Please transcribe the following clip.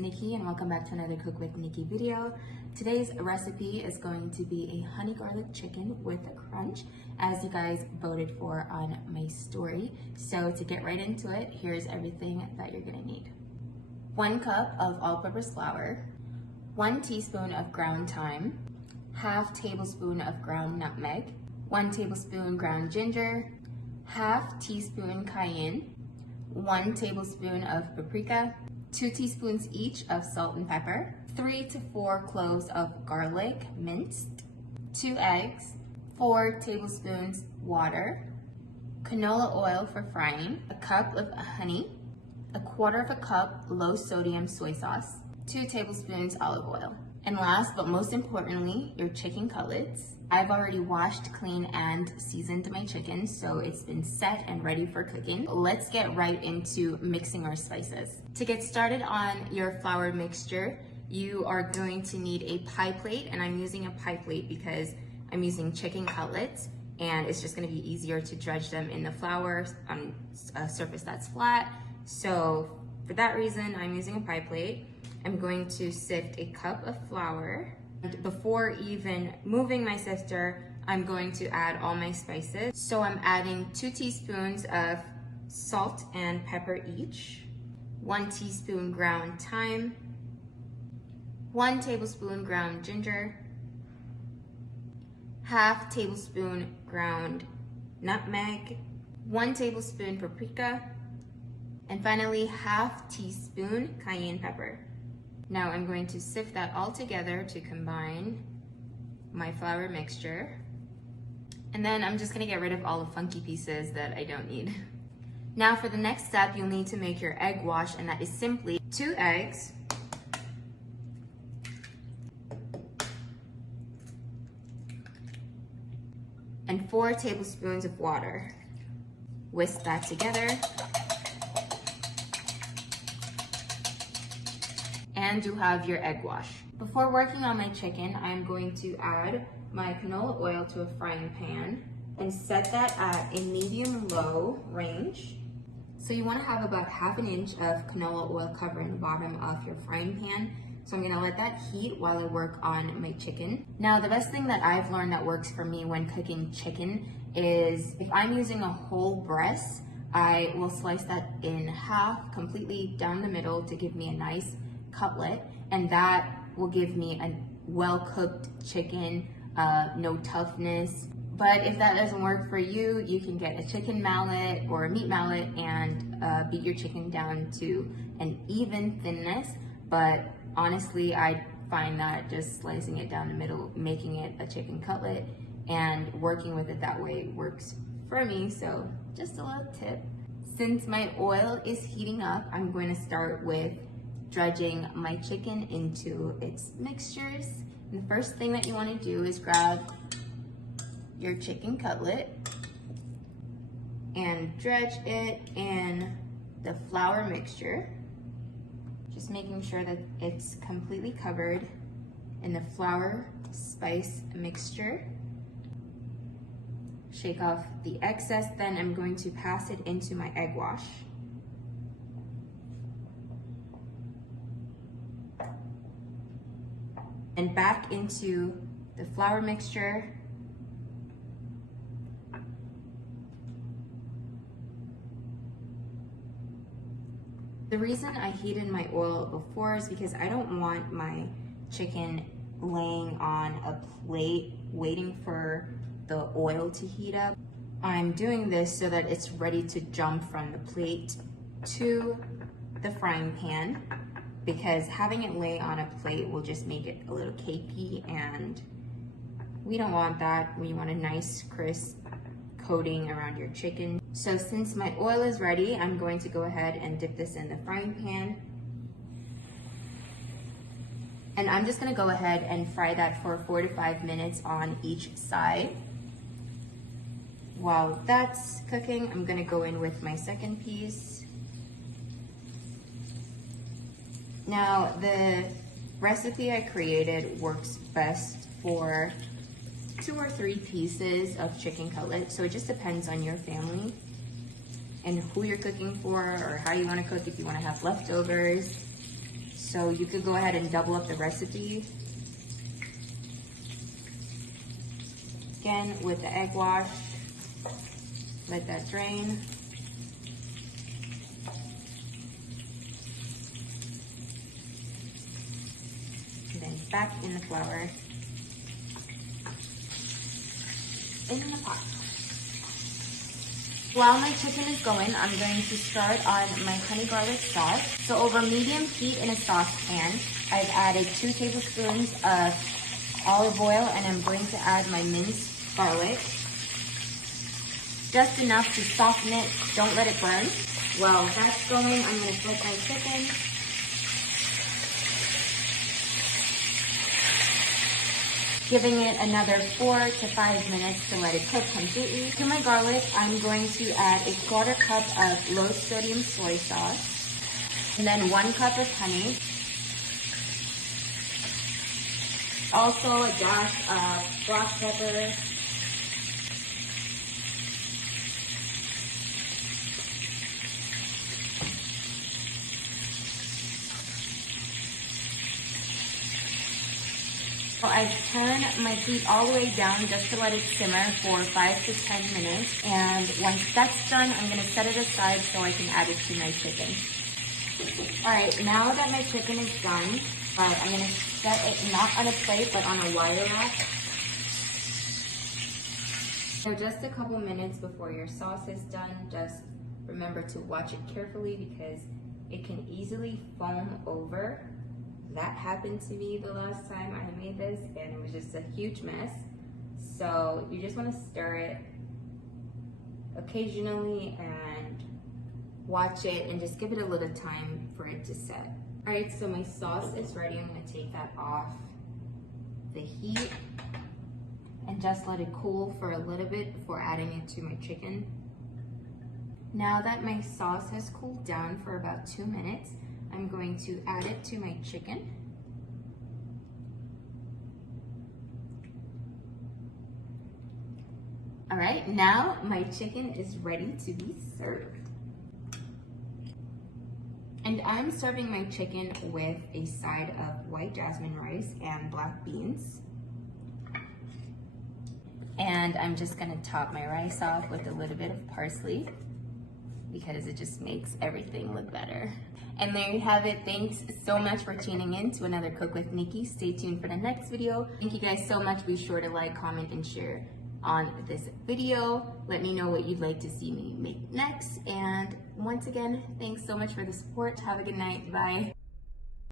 Nikki and welcome back to another Cook with Nikki video. Today's recipe is going to be a honey garlic chicken with a crunch, as you guys voted for on my story. So to get right into it, here's everything that you're gonna need. 1 cup of all-purpose flour, 1 teaspoon of ground thyme, ½ tablespoon of ground nutmeg, 1 tablespoon ground ginger, ½ teaspoon cayenne, 1 tablespoon of paprika, 2 teaspoons each of salt and pepper, 3 to 4 cloves of garlic minced, 2 eggs, 4 tablespoons water, canola oil for frying, a cup of honey, 1/4 cup low sodium soy sauce, 2 tablespoons olive oil. And last but most importantly, your chicken cutlets. I've already washed, cleaned, and seasoned my chicken, so it's been set and ready for cooking. Let's get right into mixing our spices. To get started on your flour mixture, you are going to need a pie plate, and I'm using a pie plate because I'm using chicken cutlets, and it's just gonna be easier to dredge them in the flour on a surface that's flat. So for that reason, I'm using a pie plate. I'm going to sift a cup of flour. And before even moving my sifter, I'm going to add all my spices. So I'm adding 2 teaspoons of salt and pepper each, 1 teaspoon ground thyme, 1 tablespoon ground ginger, ½ tablespoon ground nutmeg, 1 tablespoon paprika, and finally ½ teaspoon cayenne pepper. Now I'm going to sift that all together to combine my flour mixture. And then I'm just gonna get rid of all the funky pieces that I don't need. Now for the next step, you'll need to make your egg wash, and that is simply 2 eggs, and 4 tablespoons of water. Whisk that together. And you have your egg wash. Before working on my chicken, I'm going to add my canola oil to a frying pan and set that at a medium-low range. So you wanna have about ½ an inch of canola oil covering the bottom of your frying pan. So I'm gonna let that heat while I work on my chicken. Now, the best thing that I've learned that works for me when cooking chicken is if I'm using a whole breast, I will slice that in half completely down the middle to give me a nice cutlet, and that will give me a well-cooked chicken, no toughness. But if that doesn't work for you, you can get a chicken mallet or a meat mallet and beat your chicken down to an even thinness. But honestly, I find that just slicing it down the middle, making it a chicken cutlet, and working with it that way works for me. So just a little tip. Since my oil is heating up, I'm going to start with dredging my chicken into its mixtures. And the first thing that you want to do is grab your chicken cutlet and dredge it in the flour mixture. Just making sure that it's completely covered in the flour spice mixture. Shake off the excess, then I'm going to pass it into my egg wash. And back into the flour mixture. The reason I heated my oil before is because I don't want my chicken laying on a plate waiting for the oil to heat up. I'm doing this so that it's ready to jump from the plate to the frying pan, because having it lay on a plate will just make it a little cakey, and we don't want that. We want a nice crisp coating around your chicken. So since my oil is ready, I'm going to go ahead and dip this in the frying pan. And I'm just gonna go ahead and fry that for 4 to 5 minutes on each side. While that's cooking, I'm gonna go in with my second piece. Now, the recipe I created works best for 2 or 3 pieces of chicken cutlet, so it just depends on your family and who you're cooking for or how you want to cook, if you want to have leftovers. So you could go ahead and double up the recipe. Again, with the egg wash, let that drain. And then back in the flour. In the pot. While my chicken is going, I'm going to start on my honey garlic sauce. So over medium heat in a saucepan, I've added 2 tablespoons of olive oil, and I'm going to add my minced garlic. Just enough to soften it, don't let it burn. While that's going, I'm going to flip my chicken. Giving it another 4 to 5 minutes to let it cook completely. To my garlic, I'm going to add a 1/4 cup of low sodium soy sauce, and then 1 cup of honey. Also a dash of black pepper, so I turn my heat all the way down just to let it simmer for 5 to 10 minutes. And once that's done, I'm gonna set it aside so I can add it to my chicken. All right, now that my chicken is done, I'm gonna set it not on a plate, but on a wire rack. So just a couple minutes before your sauce is done, just remember to watch it carefully because it can easily foam over. That happened to me the last time I made this, and it was just a huge mess. So you just want to stir it occasionally and watch it and just give it a little time for it to set. All right, so my sauce is ready. I'm going to take that off the heat and just let it cool for a little bit before adding it to my chicken. Now that my sauce has cooled down for about 2 minutes, I'm going to add it to my chicken. All right, now my chicken is ready to be served. And I'm serving my chicken with a side of white jasmine rice and black beans. And I'm just gonna top my rice off with a little bit of parsley because it just makes everything look better. And there you have it. Thanks so much for tuning in to another Cook with Nikki. Stay tuned for the next video. Thank you guys so much. Be sure to like, comment, and share on this video. Let me know what you'd like to see me make next. And once again, thanks so much for the support. Have a good night. Bye.